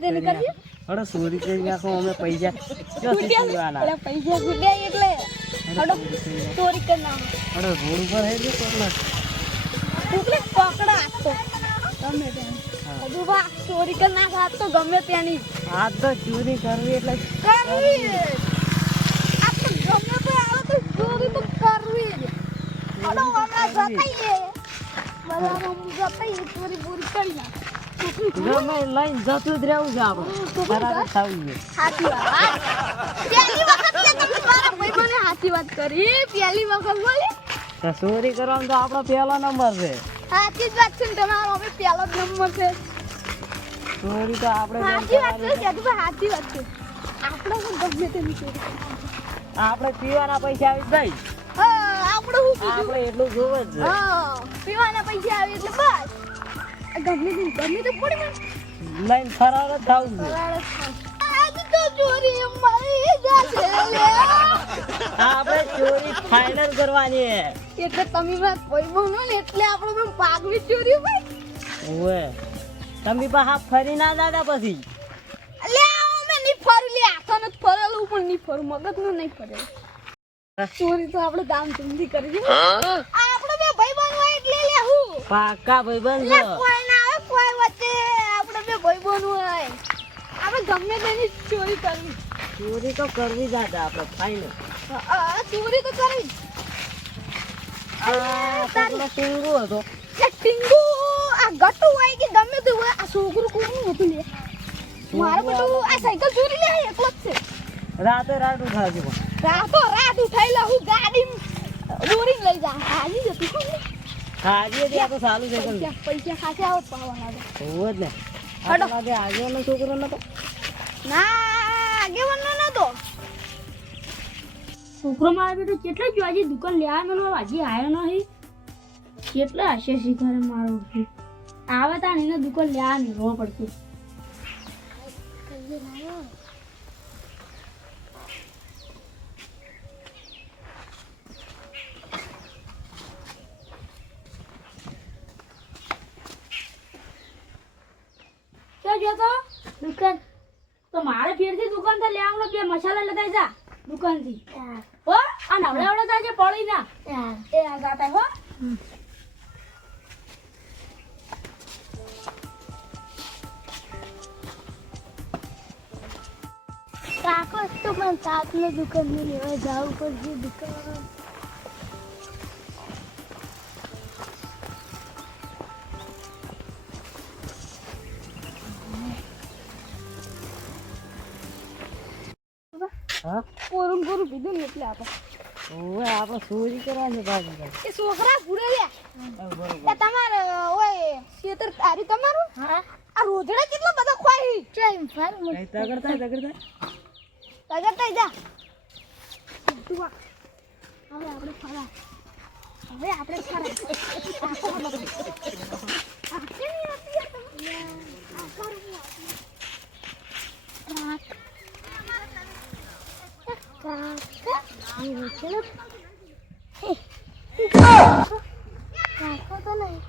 તે નહીં કરીએ? હડો ચોરી કરી નાખો અમે પૈસા પૈસા ફૂટ્યા એટલે. ચોરી કરી નાખો. હડો રોડ ઉપર હે જો પકડા એટલે પકડા આપતો ગમે તેની હા. હજુ બા ચોરી કરી નાખ આ તો ગમે ત્યાંની આ તો ચોરી કરવી એટલે કરવી. આ તો ગમે તે આવે તો ચોરી તો કરવી. જ હડો હમણાં જતાઈએ. બજારમાં જતાઈએ ચોરી પૂરી કરી નાખ. ગમે લઈને જતું જ રહેવું છે આપણે. તરત થવું છે. સાચી વાત. પહેલી વખત તે તમે મારા ભાઈબંધને સાચી વાત કરી. પહેલી વખત બોલી. ચોરી કરવામાં તો આપણો પહેલો નંબર છે. સાચી જ વાત છે તમારો હવે પહેલો જ નંબર છે. ચોરી તો આપણે સાચી વાત છે કરવાની. કે સાચી વાત છે. આપણે શું ગમે તેની ચોરી. આપણે પીવાના પૈસા આવી જાય. હા આપણે શું આપણે એટલું જોવે જ પીવાના પૈસા આવી એટલે બસ. ગમે તે ગમે તે પડી મને લઈને ફરાર જ થવું છે. ફરાળ જ આજ તો ચોરી મળી જશે લે. આપણે ચોરી ફાઇનલ કરવાની એટલે તમે મારા ભાઈબંધો ને એટલે આપણે પણ પાગવી ચોરી ભાઈ ઓવે. તમે ફરી ના દાદા પછી. લે અમે નહીં ફરી. લે નથી ફરેલું પણ નહીં ફરું. મગજનું નહીં ફરેલું ચોરી તો આપણે દામ ધૂમથી કરી આપણે બે ભાઈબંધ હોય એટલે લે હું. પાકા ભાઈ લે આપણે હોય. આપણે ગમે તેની ચોરી કરવી. ચોરી તો કરવી દાદા આપણે અ, ચોરી તો કરવી. ટીંગુ હતો. ટીંગુ આ ગટુ હોય કે ગમે તે હોય આ છોકરું કોનું હતું લે. મારો બધું આ સાયકલ ચોરી લે એકલો જ છે. રાતે રાત ઉઠાવજો પણ. રાતો રાત ઉઠાઈલા હું ગાડી દોરી લઈ જા હાલી જતી કોણ લે? હાજી તો ચાલુ છે પૈસા ખાસે આવો પાવાના તો. હોવ જ ને. હડો. આજે આગેવાનો છોકરો નતો ના આગેવાનો નતો. છોકરો મારા બેટો કેટલા જો આજે દુકાન લેવા મેલો આજે આવ્યો નહીં. કેટલા હશે શિખર મારો આવે તા એને દુકાન લેવા મેળવો પડશે ક્યાં તો? દુકાન. તો મારે ફેરથી દુકાનથી લેવાનો બે મસાલા લેતા જા દુકાનથી. હો આ નવડા નવડા તાજે પડી ના. એ આ જાતા હો. કાકો તો સાતનો દુકાનની લેવા જવું પડશે દુકાન. કોરું કોરું પીધું ને એટલે આપણે. ઓય આપણે ચોરી કરવાની પાછી એ છોકરા પૂરે લે બરોબર. એ તમારે ઓય ખેતર તારી તમારું? હા. આ રોજડા કેટલો બધો ખોઈ ચેમ ફાર તગડતા તગડતા તગડ થાય તગર તઈ જા. તું આ. હવે આપણે ફરા હવે આપણે ફરા આ કોણ બધું? આ કેની હતી યાર તમે? આ કરું હું. કાક. કાક. અહીં ચલો. હે. કાકો તો નહીં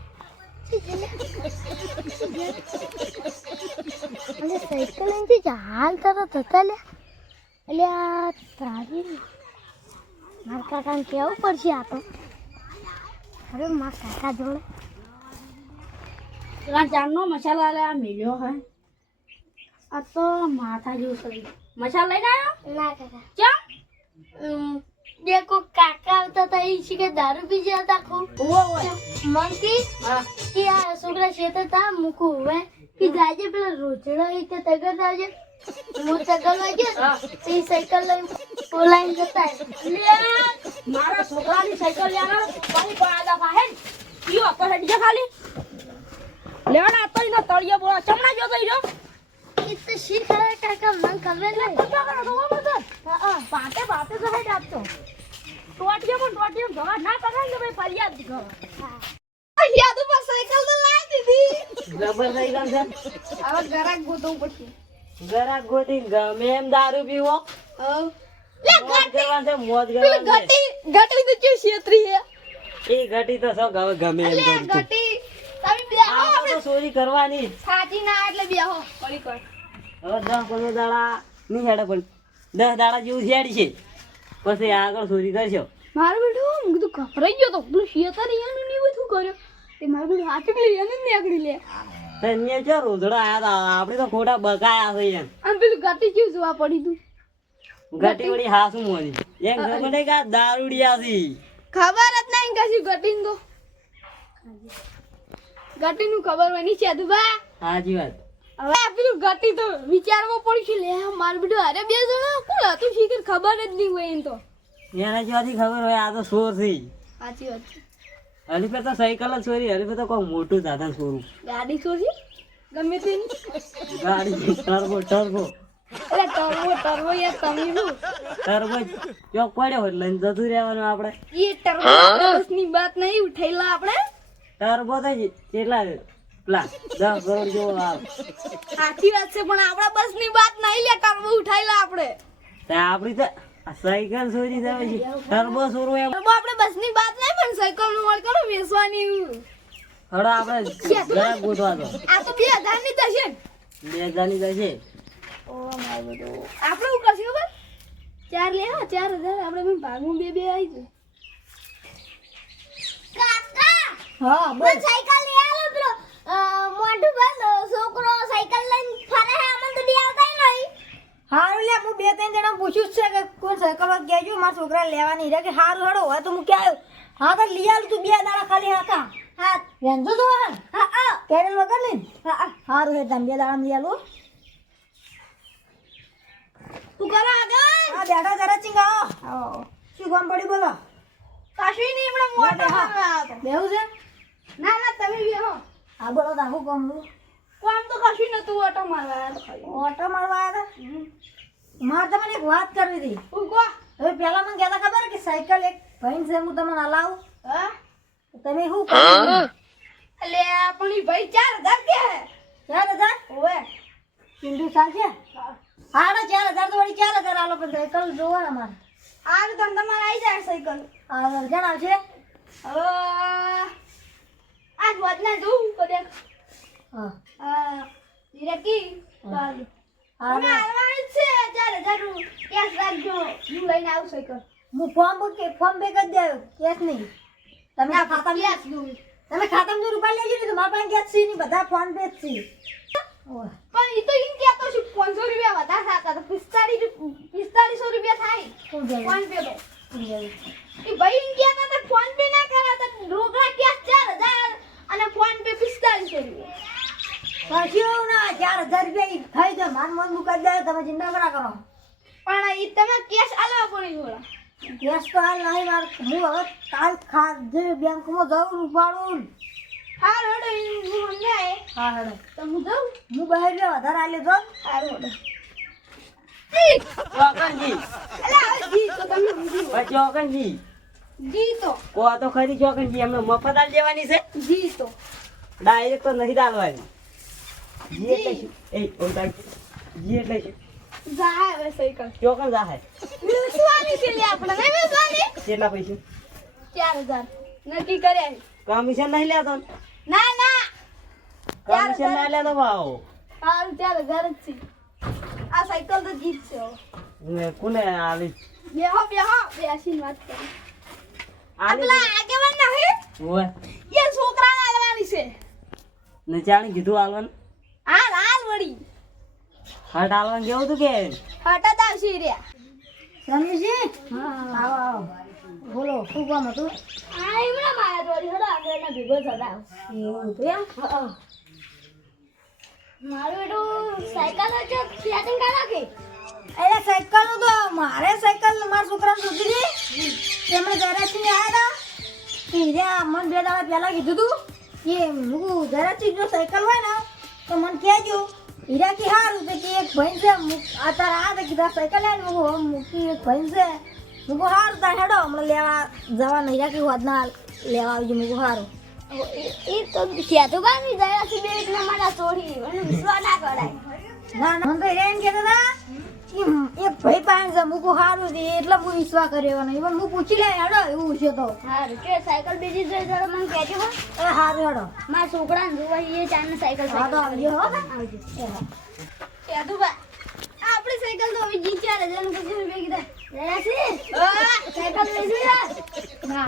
અને સાયકલ અહીંથી હાલ તરત હતા લે એટલે આ તારી મારા કાકાને કહેવું પડશે આ તો અરે મારા કાકા જોડે પેલા ચારનો મસાલા લે મેલ્યો હે આ તો માથા જેવું કરી મસાલા લઈને આવ્યો ના કાકા ચમ દેખો કાકા આવતા હતા એ છે કે દારૂ પી ગયા હતા ખૂબ. મંકી કે આ છોકરા શેતર તા મૂકું હવે. કે જાજે પેલા એ રીતે તગર આવજે હું તગર ગયો હા. તે સાયકલ લઈ બોલાઈ જતા મારા છોકરાની સાયકલ લેવા પાણી પાડા દફા હે ઈયો તો હેડી ખાલી. લેવાના તો તળિયો બોલા ચમણા જો તો એ તો શી કરે કાકા મને ખબર નહીં પતા કરો તો બધો હા પાતે પાતે તો હેડ આપતો ટોટિયો પણ ટોટિયો જવા ના પકડ કે ભાઈ ફરિયાદ કરો યાદ ઉપર સાયકલ તો લાવી દીધી જબર થઈ ગયું છે હવે ગરાક ગોતવું પડશે જરાક ગોતી ગમે એમ દારૂ પીવો લે છે મોજ છે ગટી ગટલી તો કેવી છેતરી હે એ ઘટી તો સૌ ગમે ગમે એમ. ગટી તમે બેહો આ આપણે ચોરી કરવાની સાચી ના એટલે બેહો પડી કર હવે દસ પંદર દાડા નહીં હેડે પણ દસ દાડા જેવું હેડ છે. પછી આગળ કરશો. મારું બેટું હું કીધું ઘબરાઈ ગયો તો. પેલું શેતર એનું નહીં બધું કર્યો? તે મારું બેટું હાથે પેલી એને જ નીકળી લે. આયા તા આપણે તો ખોટા બકાયા છે એમ. આમ પેલું ગાતી કેવું જોવા પડી તું? ઘટી વળી હાસું મોની એમ ખબર નહીં કે દારૂડિયા છે. ખબર જ નહીં કશું ગટીન તો. ગટીનનું ખબર હોય નહીં છે બા સાચી વાત. હવે આ પેલું ગટી તો વિચારવા પડશે લે માર બીડું અરે બે જણા કોણ હતું? શીખર ખબર જ નહીં હોય એમ તો. એના જેવાથી ખબર હોય આ તો સોર થઈ સાચી વાત છે. હરી પર તો સાયકલ જ ચોરી હરીફે તો કોઈ મોટું દાદા ચોરું. ગાડી ચોરી? ગમે તે ગાડી ટર્બો ટર્બો અરે ટર્બો ટર્બો યાર તમે શું? ટર્બો ચોક પડ્યો હોય લઈને જતું રહેવાનું આપણે. એ ટર્બો ની વાત નહીં ઉઠેલા આપણે? ટર્બો તો જ કેટલા પેલા દસ કરોડ જેવો આવે સાચી વાત છે પણ આપણા બસની વાત નહીં લે ટર્બો ઉઠાયેલા આપણે. તો સાયકલ ચોરી થાય છે ટર્બો ચોરવો એમ. આપણે બસની વાત નહીં પણ સાયકલનું વળ કરો વેસવાની હડો આપણે ઘણા ગોતવા તો આ તો બે હજારની થશે ને. બે હજારની થશે ઓ માય બધું આપણે શું કરશું ખબર? ચાર લે હા ચાર હજાર. આપણે બે બે બે આવી જાય. હા સાયકલ મોઢું બંધ. છોકરો સાયકલ લઈને ફરે હે અમને તો દી આવતા નહીં. હારું લે હું બે ત્રણ જણા પૂછ્યું છે કે કોણ સાયકલ વાત છું મારા છોકરા લેવાની રહે કે હારું હેડો હોય તો હું ક્યાં હા તો લઈ આવું તું બે દાડા ખાલી હાકા હા. વેંજો તો હા? હા કેરેલ વગર લઈને? હા હારું હે તમે બે દાડા લઈ આવું તું કરો આગળ હા બેઠા જરા ચીંગા શું કામ પડી બોલો? કશું નહીં હમણાં મોટો બેવું છે? ના ના તમે બેહો. હા બોલો તા હું કોમ કોમ તો કશું નતું ઓટો મારવા ઓટો મારવા આવ્યા મારે તમને એક વાત કરવી હતી. હું હવે પેલા મને કહેતા ખબર કે સાયકલ એક ભાઈ છે હું તમને હલાવું. હા? તમે શું કરો એટલે આપણી ભાઈ ચાર હજાર કે? ચાર હજાર? ઓવે. પિંડુ સાલ છે? સાડા ચાર હજાર તો વળી ચાર હજાર આલો પણ સાયકલ જોવા ને અમારે હારું તમે તમારે આવી જાય સાયકલ. આ અર્જણ આવશે? હવે આજ વાતના જોઉં કદાચ હા. હા. ધીરેકી ચાલ અમે આવવાની જ છે ચાર હજાર કેશ રાખજો. હું લઈને આવું સાયકલ હું ફોર્મ કે ફોર્મ પે કરી દેવું કેશ નહીં. તમે ના ખાતામાં કેશ દઉં તમે ખાતામાં જો રૂપિયા લેજો ને તો મારા પાસે કેશ છે નહીં બધા ફોન પે જ છે પણ એ તો એમ કહેતો છું પાંચસો રૂપિયા વધારે થતા તો પિસ્તાળીસ પિસ્તાળીસો રૂપિયા થાય? ફોન પે તો. એ ભાઈ એમ કહેતા હતા ફોન પે ના કરાતા રોકડા કેશ ચાર હજાર અને ફોન પે પિસ્તાલીસ રૂપિયા. એવું ના ચાર હજાર રૂપિયા ઈ થઈ જાય માન મન મુકાઈ દે તમે ચિંતા કરા કરો. પણ એ તમે કેશ આલવા પડે થોડા કેશ તો હાલ નહીં માર હું હવે કાલ ખા જે બેંકમાં જવું ઉપાડું. હાર હડો હું સમજાય. હા હેડો. તો હું જઉં? હું બહાર વધારે આલે જો હા હડો. ચોકનજી અલા હવે જી તો તમે સમજી લો. જી તો કો તો ખરી જી એમને મફત આલ દેવાની છે? જી તો ડાયરેક્ટ તો નહીં દાલવાની. જી એટલે શું? એ ઓલતા જી એટલે શું? જાય હવે જાહે વેચવાની છે લે આપણે. નહીં વેચવાની? કેટલા પૈસા? ચાર હજાર. નક્કી કર્યા કમિશન નહીં લેતો ને? ના કમિશન ના લેતો ભાવ. ચાર હજાર જ છે. આ સાયકલ તો જીત છે કોને આલી બેહો બેહો. બેસીને વાત કરો. આ આલી આગેવાન નહીં ઓય એ છોકરાને આલવાની છે. ને કીધું આલવાનું? હાલ હાલ વળી. હટ આલવાનું કેવું તું કે? હટત આવશે રહ્યા રમેશજી આવો આવો. બોલો શું કામ હતું? આ એમણા મારા જોડી હડો આગળના ભેગો થતા એવું હતું એમ? મારું બેટું સાયકલ જ કે અરે સાયકલ તો મારે સાયકલ મારા છોકરા સુધી હતી તેમણે જરાથી આવ્યા હતા હીરા મને બે દાડા પહેલાં કીધું તું કે હું જરાથી જો સાયકલ હોય ને તો મને કહેજો. હીરા કે સારું તો કે એક ભાઈ છે આ તારા આ કીધા સાયકલ લે ને હું મૂકી એક ભાઈ છે. મૂકું સારું તાર હેડો હમણાં લેવા જવાનું. હીરા કે હોદના લેવા આવજો મૂકું સારું એ તો ગયા છે બે એટલે મારા છોડી મને વિશ્વાસ ના કરાય. ના ના મને તો હીરા એમ કહેતા હતા એક ભાઈ પાસે છે મૂકું સારું છે એટલે હું વિશ્વાસ કર્યો નહીં. પણ હું પૂછી લે હેડો એવું છે તો. હારું કે સાયકલ બીજી જોઈ જરા મને કહેજો હો. એ સારું હેડો. મારા છોકરાને જોવા એ ચારને સાયકલ હા તો આવજો હો. આવજો. યાદુબા આપણી સાયકલ તો હવે જી ચાલે છે ને પછી રૂપિયા કીધા? સાયકલ લઈશું યાર ના.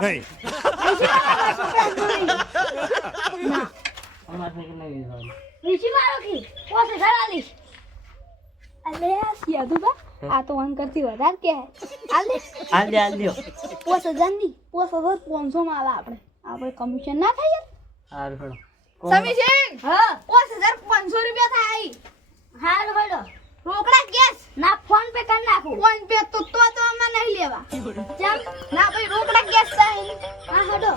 વીસી મારો કી પોસે ઘર આલીશ અલે યાદુબા આ તો વન કરતી વધારે કે આલે. હાલ દે હાલ દ્યો. પોસ હજારની પોસ હજાર પાંચસો માં આલે આપણે. આપણે કમિશન ના થાય હારું હેડો. સમીશેન હા. પોસ હજાર પાંચસો રૂપિયા થાય. હાલ વડો રોકડા કેસ ના ફોન પે કરી નાખું. ફોન પે તો તો તો આમાં નહીં લેવા. ચમ. ના ભાઈ રોકડા કેસ થાય. હા હડો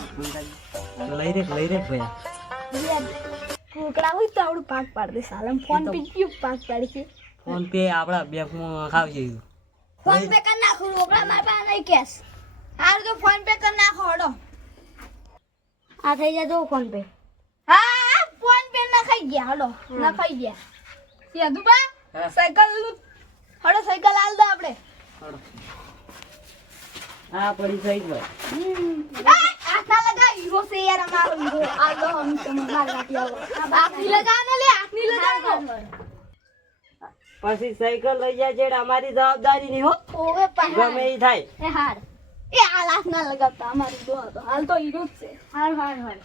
લઈ રે લઈ રે ભયા રોકડા હોય તો આવડું પાક પાડી દે. સાલમ ફોન પે કયું પાક પાડી છે? ફોન પે આપણા બેંકમાં ખાવશે. ફોન પે કરી નાખું રોકડા મારા પાસે નહીં કેશ હાલ તો ફોન પે કરી નાખો હડો. આ થઈ જજો ફોન પે. હા ફોન પે નાખાઈ ગયા હડો. નખાઈ ગયા. યાદુબા. સાયકલ હડો સાયકલ હાલ દો આપણે. હડો. આ પડી થઈ આ, લગા હીરો છે યાર અમારો હીરો. હાલ દો અમે તમને માર કાઢી આવો. હાથ લગા ને લે હાથની લગાવવાનો પછી સાયકલ લઈ જાય છે અમારી જવાબદારી ની હો. ઓવે ગમે ઈ થાય. એ હાર. એ આ હાથ ના લગાવતા અમારી જો હતો. હાલ તો ઈ જ છે. હાર હાર હાર.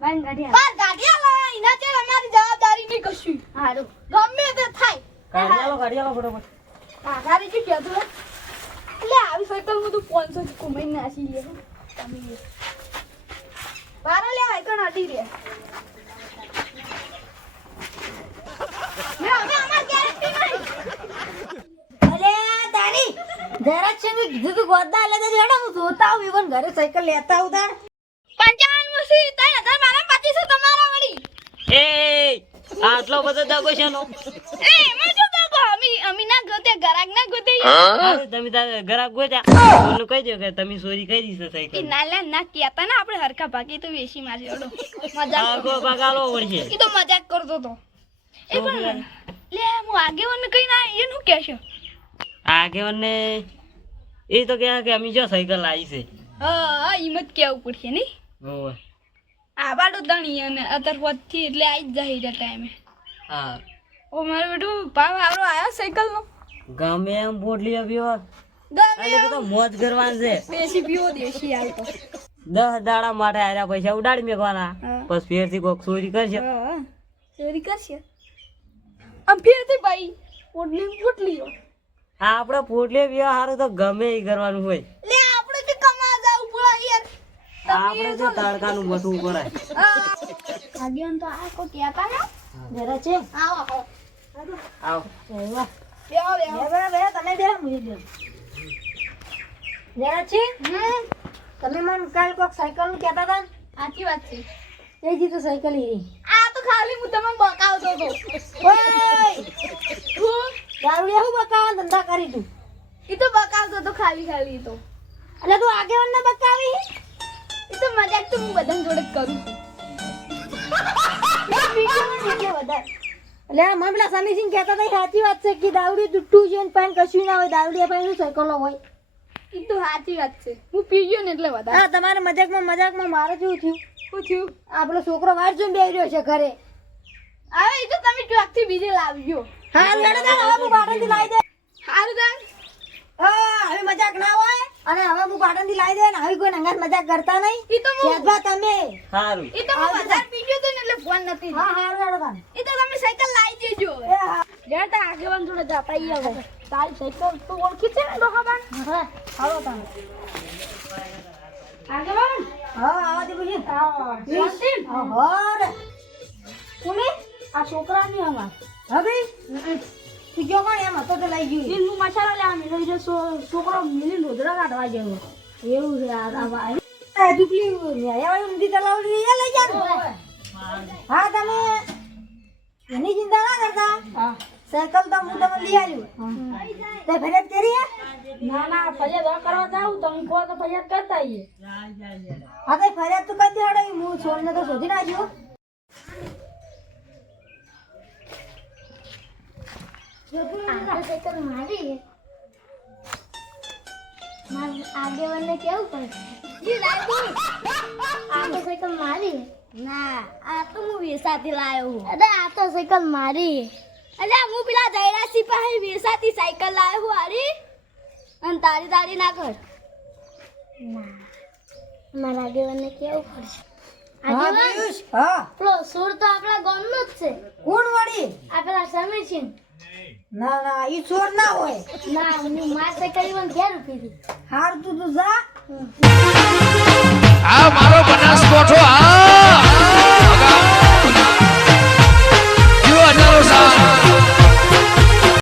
બાઈન ગાડી બાર ગાડી હાલો એના છે અમારી જવાબદારી ની કશું. હારું. ગમે તે થાય. ગાડી આલો ગાડી આલો ફટાફટ. હા કે કે કહેતું એટલે આવી સાયકલમાં તો પાંચસો કુમાઈ નાસી લે. તમે લે. બારા લે આઈકણ અડી રે લે, અમે અમાર guarantee નહીં. અલે તારી જરા છે મેં કીધું તું ગોદા એટલે તો હેડો હું જોતા આવું ઈવન ઘરે સાયકલ લેતા આવું તાર પંચાવન મુસી ત્રણ હજાર મારા પચીસો તમારા વળી. એ આટલો બધો દગો છે નો એ એમાં શું કાકો અમી અમી ના ગોતે. ગરાક ના ગોતે તમે તાર ઘરાક ગોત્યા ઓલું કહી દો કે તમે ચોરી કરી છે સાયકલ ના લે ના કેતા ને આપણે હરખા ભાગી તો વેશી મારી ઓડો મજાક આગો ભાગાલો પડશે એ તો મજાક કરતો તો એ પણ લે હું આગેવાન કઈ ના એનું કહેશો? આગેવાનને એ તો કહે કે અમે જો સાયકલ આવી છે. હા હિંમત કેવું પડશે નહીં હોવે. આ બાડો દણી અને અત્યાર પછી એટલે આવી જ જાય ટાઈમે. હા. ઓ મારું બેટું ભાવ આવડો આવ્યો સાયકલ નો ગમે એમ પોટલી પીવો. ગમે તો મોજ કરવાનું છે. દેશી પીવો દેશી હાલ તો. દસ દાડા માટે આર્યા પૈસા ઉડાડી મેકવાના. પછી ફેરથી કોક ચોરી કરશે. ચોરી કરશે? આમ ફેરથી ભાઈ પોટલી આ આપણે પોટલે વ્યવહાર તો ગમે એ કરવાનું હોય. લે આપણે બી કમા જાવું પડે યાર. આપણે જો તડકાનું બટવું પડે. તો આ ને. જરા છે. આવો આવ. તમે બે મુજે બે જરા છે? તમે મને કાલ કોક સાયકલનું કહેતા હતા ને? સાચી વાત છે. એ જી તો સાયકલ ઈ. આ તો ખાલી હું તમને બકાવતો હતો. ઓય! હું? દારૂડિયા હું બકાવા ધંધા કરી તું એ તો બકાવતો તો ખાલી ખાલી તો. એટલે તું આગેવાન ને બકાવી એ તો મજાક તો હું બધા જોડે કરું એટલે આ મને પેલા સમીસિંહ કહેતા હતા સાચી વાત છે કે દારૂડી તૂટું છે ને પાન કશું ના હોય. દારૂડિયા પાન શું સાયકલો હોય? એ તો સાચી વાત છે. હું પી ગયો ને એટલે વધારે. હા તમારે મજાકમાં મજાકમાં મારે જેવું થયું? શું થયું? આપણો છોકરો વાર જોઈને બેહી રહ્યો છે ઘરે. હવે એ તો તમે ચોકથી બીજે લાવજો હા લડે તાર હવે હું પાટણથી લાવી દે તાર હવે મજાક ના હોય અને હવે હું પાટણથી લાવી દે ને આવી કોઈ નંગાત મજાક કરતા નહીં એ તો શેઠભા તમે સારું એ તો હું વધારે પી ગયો હતો ને એટલે ફોન નથી હા હા લડો તાન એ તો તમે સાયકલ લાવી દેજો એ હા લે તા આગેવાન જોડે જા આવો તારી સાયકલ તું ઓળખી છે ને ડોહાબાન હા હાલો તાન આગેવાન હા આવા દે પછી શાંતિ હા રે કોને આ છોકરાની અમાર હવે? તું જો કોણ એમ? હતો તો લઈ ગયું. દિલનું મસાલા લેવા મેલો છે છોકરો મિલી રોદડા કાઢવા જેવો એવું છે આ આ દુપલી ન્યાયવાળી ઊંધી તલાવડી એ લઈ જા ને. હા. તમે એની ચિંતા ના કરતા? હા. સાયકલ તો હું તમને લઈ આવ્યું. તે ફરિયાદ કરી હે? ના ના ફરિયાદ ન કરવા જાવ તમે કહો તો ફરિયાદ કરતા આવીએ. હા તે ફરિયાદ તો કરી દેવાડો. હું છોડને તો શોધી નાખ્યો. આ મારી મારે આગેવાનને કેવું પડે જી લાગુ આ તો સાયકલ મારી ના આ તો હું વેસાથી લાવ્યો હું. અરે આ તો સાયકલ મારી અરે હું પેલા જયરાસી પાસે વેસાથી સાયકલ લાવ્યો હું હારી અને તારી તારી ના કર ના મારા આગેવાનને કેવું પડશે આગેવાન હા પેલો સુર તો આપણા ગામનો જ છે. કોણ વળી? આ પેલા સમીર છે ના ના ઈ ચોર ના હોય. ના હું માસે સાયકલ ઘેર ઊભી હાર તું તું જા. આ મારો બનાસકોઠો આ